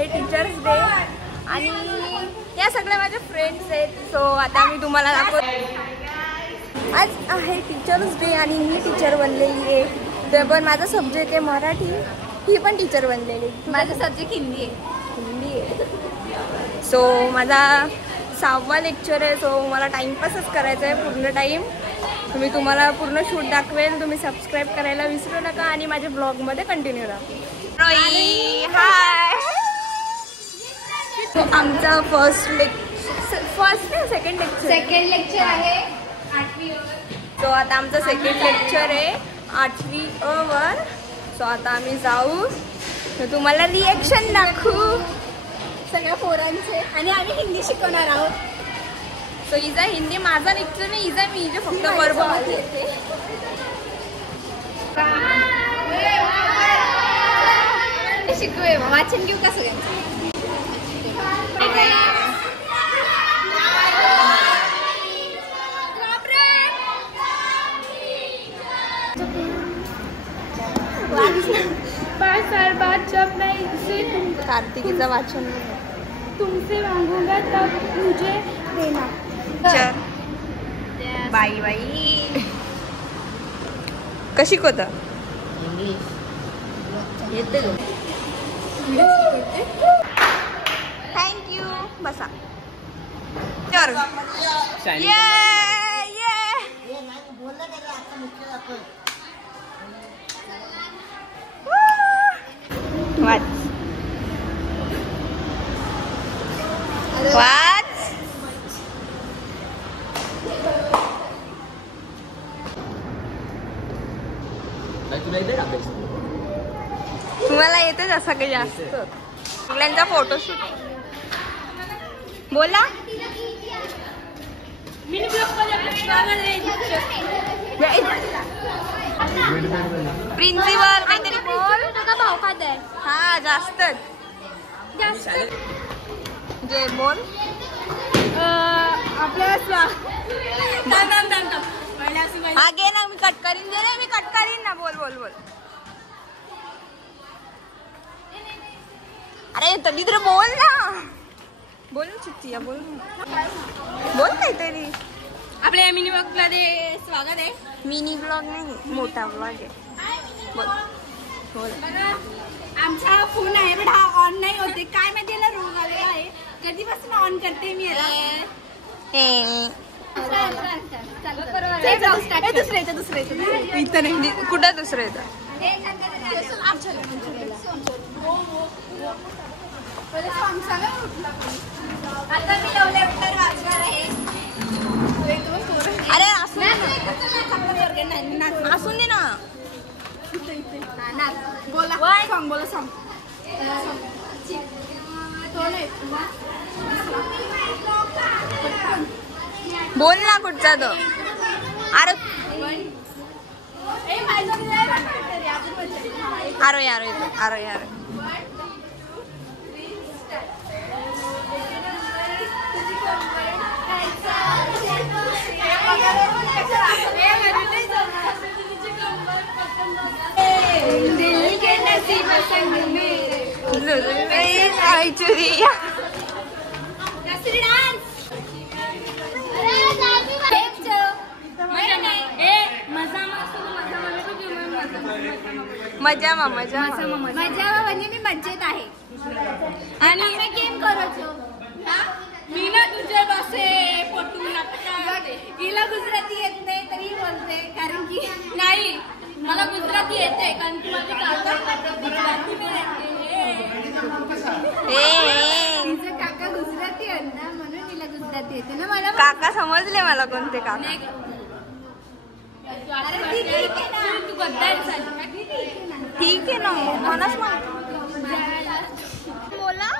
आहे teachers day आणि या सगळ्या माझ्या फ्रेंड्स आहेत. सो आता मी तुम्हाला दाखवते. आज आहे टीचर्स डे आणि मी टीचर बनलेली आहे. ते पण माझा सब्जेक्ट आहे मराठी. ही पण टीचर बनलेली. माझा सब्जेक्ट हिंदी आहे. सो माझा 6वा लेक्चर आहे. सो मला टाईमपासच करायचा आहे पूर्ण टाईम. मी तुम्हाला पूर्ण शूट दाखवेल. तुम्ही सबस्क्राईब करायला विसरू नका आणि माझ्या ब्लॉगमध्ये कंटिन्यू राहा. हाय. आमचा सेकंड लेक्चर आहे 8वी वर. सो आता आमचं सेकंड लेक्चर आहे 8वी वर. सो आता आम्ही जाऊ तुम्हाला रिएक्शन दाखवू सगळ्या पोरांचे आणि आम्ही हिंदी शिकवणार आहोत. सो इजा हिंदी माझा लेक्चर नाही. इजा मी इजा फक्त बरोबर शिकवे. वाचन घेऊ का सगळ्यांचं? पाँच साल बाद जब मैं इसे कार्तिकीचा वाचन तुमसे मांगूंगा तब मुझे देना. बाई बाई कशी शिकवता? थँक्यू. बसा. वाच वाच. तुम्हाला येते असं काही जास्त सगळ्यांचा फोटोशूट. बोला. प्रिन्सिपल काहीतरी बोल. भाव खात आहे. हा जास्तच जे बोल. आपल्याला हा घे ना. मी कट करीन. दे ना. मी कट करीन ना. बोल बोल बोल. अरे तरी तर बोल ना. बोल चित्तिया बोल. बोल काहीतरी. आपल्या मिनी ब्लॉग मध्ये स्वागत आहे. मिनी ब्लॉग नाही मोठा ब्लॉग आहे. बोल बोल. आमचा फोन आहे पण हा ऑन नाही होते. काय माहिती ना रोग आलेला आहे. कधीपासून ऑन करते मी याला. दुसरं इथं नाही. कुठं दुसरं येतं? आता मी लव लेटर वाचणार आहे. अरे असून दे ना. बोला सांग. बोला सांग. बोल ना कुठचा तो. अरे अरे यार अरे यार. दिल के नसीब संग मेरे चुरिया. मजा म्हणजे मी मज्जेत आहे. आणि गेम करायचो. मी ना तुझे बसे पटू लागता. हिला गुजराती येत नाही तरी बोलते. कारण की नाही मला गुजराती येते. कारण की माझे काका गुजराती तिचे काका गुजराती आहेत ना म्हणून तिला गुजराती येते ना. मला काका समजले मला कोणते काका. तू गद्दार झाली. ठीक आहे ना. मलाच बोला.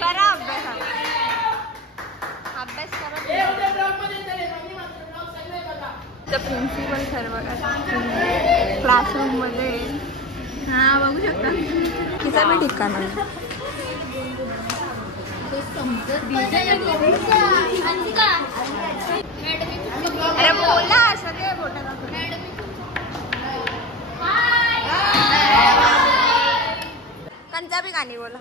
करा अभ्यास करा. प्रिन्सिपल सर बघा क्लासरूम मध्ये. हा बघू शकता. तिचा मी ठिकाण अरे बोला सगळे बोटा पंजाबी गाणी बोला.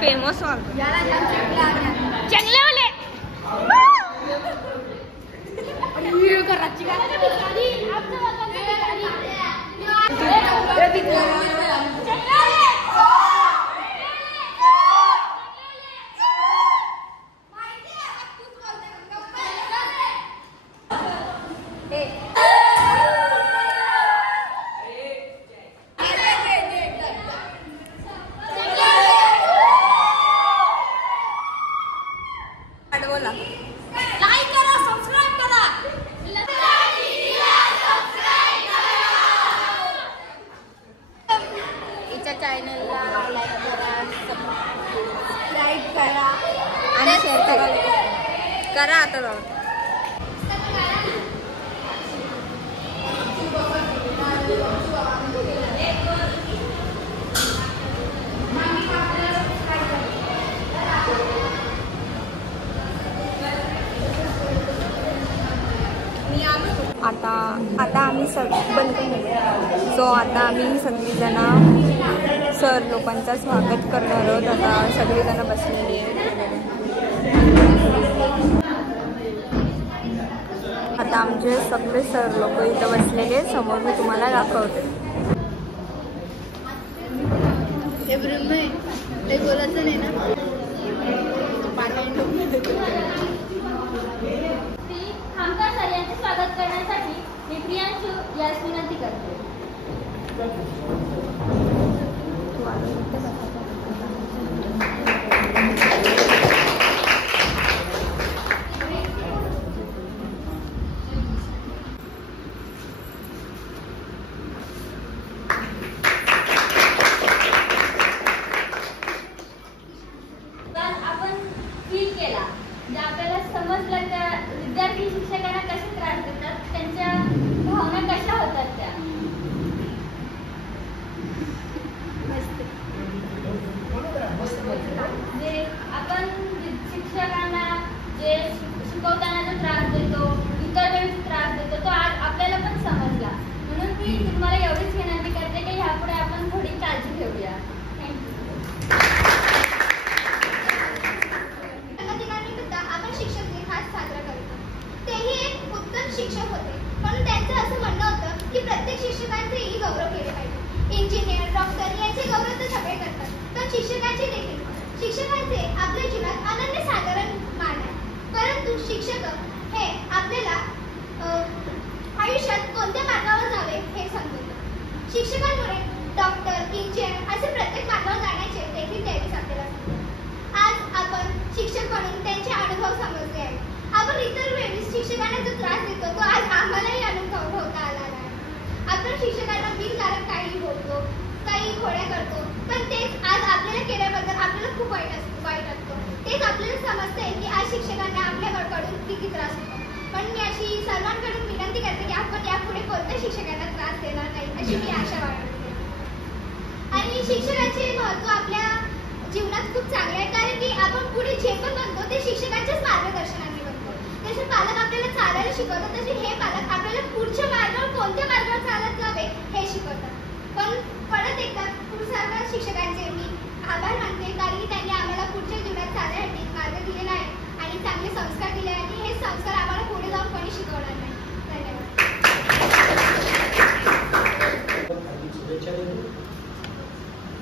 फेमस चांगले वाले बोला. लाईक करा, सबस्क्राईब करा. तिच्या चॅनलला लाईक करा, सबस्क्राईब करा आणि शेअर करा. आता जाऊ आता आम्ही बंद केलं. सो आता आम्ही सगळीजण सर लोकांचं स्वागत करणार आहोत. आता सगळीजण बसलेली आहेत. आता आमचे सगळे सर लोक इथं बसलेले समोर मी तुम्हाला दाखवते. बोलायचं नाही ना. आमच्या सगळ्यांचे स्वागत करण्यासाठी मी प्रियांशू यास विनंती करते. आपण फील केला म्हणजे आपल्याला समजलं त्या विद्यार्थी शिक्षकांना कसे त्रास देतात, त्यांच्या भावना कशा होतात त्या. म्हणजे आपण शिक्षकांना जे शिकवताना जो त्रास देतो, इतर वेळेस त्रास देतो, तो आज आपल्याला पण समजला. म्हणून मी तुम्हाला एवढीच विनंती करते की ह्यापुढे आपण थोडी काळजी घेऊया. शिक्षक होते म्हणून त्यांचं असं म्हणणं होतं की प्रत्येक शिक्षकांचेही गौरव केले पाहिजे. इंजिनियर, डॉक्टर यांचे गौरव तर सगळे करतात, पण शिक्षकांचे देखील. शिक्षकांचे आपल्या जीवनात अनन्यसाधारण मान आहे. परंतु शिक्षक हे आपल्याला आयुष्यात कोणत्या मार्गावर जावे हे समजवतात. शिक्षकांमुळे डॉक्टर, इंजिनियर असे प्रत्येक मार्गावर जाण्याचे देखील त्यांनीच आपल्याला सांगितले. आज आपण शिक्षक म्हणून त्यांचे अनुभव समजले आहेत. आपण इतर वेळेस शिक्षकांना जो त्रास देतो तो आज आम्हालाही अनुभवता आला नाही. आपण शिक्षकांना बिनकारण काही बोलतो, काही खोड्या करतो, पण तेच आज आपल्याला केल्याबद्दल आपल्याला खूप वाईट असतो. तेच आपल्याला समजते की आज शिक्षकांना आपल्याकडून किती त्रास होतो. पण मी अशी सर्वांकडून विनंती करते की आपण यापुढे कोणत्या शिक्षकांना त्रास देणार नाही अशी मी आशा बाळगते. आणि शिक्षकांचे महत्त्व आपल्या जीवनात खूप चांगले आहे, कारण की आपण पुढे जे पण बनतो ते शिक्षकांच्याच मार्गदर्शनाने. जसे पालक आपल्याला चालायला शिकवतात तसे हे पालक आपल्याला पुढच्या मार्गावर कोणत्या मार्गावर चालत जावे हे शिकवतात. पण परत एकदा सर्व शिक्षकांचे मी आभार मानते, कारण की त्यांनी आम्हाला पुढच्या जीवनात चालण्यासाठी मार्ग दिलेला आहे आणि चांगले संस्कार दिले आहे आणि हे संस्कार आम्हाला पुढे जाऊन कोणी शिकवणार नाही. धन्यवाद.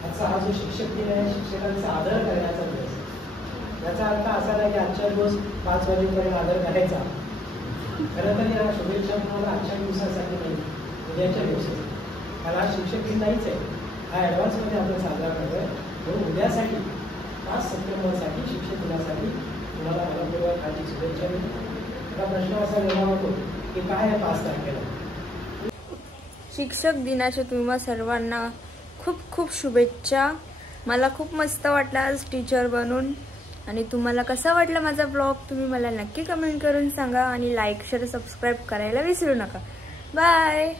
आजचा हा जो शिक्षक दिन आहे, शिक्षकांचा आदर करण्याचा दिवस. याचा अर्थ असा नाही की आजच्या दिवस 5 वाजेपर्यंत आदर करायचा. खरं तर या शुभेच्छा तुम्हाला आजच्या दिवसासाठी नाही, उद्याच्या दिवसासाठी. कारण हा शिक्षक दिन नाहीच आहे, हा ॲडव्हान्समध्ये आपण साजरा करतोय. म्हणून उद्यासाठी 5 सप्टेंबरसाठी शिक्षक दिनासाठी तुम्हाला मनपूर्वक हार्दिक शुभेच्छा देतो. आता प्रश्न असा निर्माण होतो की काय आहे 5 तारखेला. शिक्षक दिनाच्या तुम्हा सर्वांना खूप खूप शुभेच्छा. मला खूप मस्त वाटलं आज टीचर बनून. आणि तुम्हाला कसा वाटला माझा ब्लॉग तुम्ही मला नक्की कमेंट करून सांगा. आणि लाईक शेअर सबस्क्राईब करायला विसरू नका. बाय.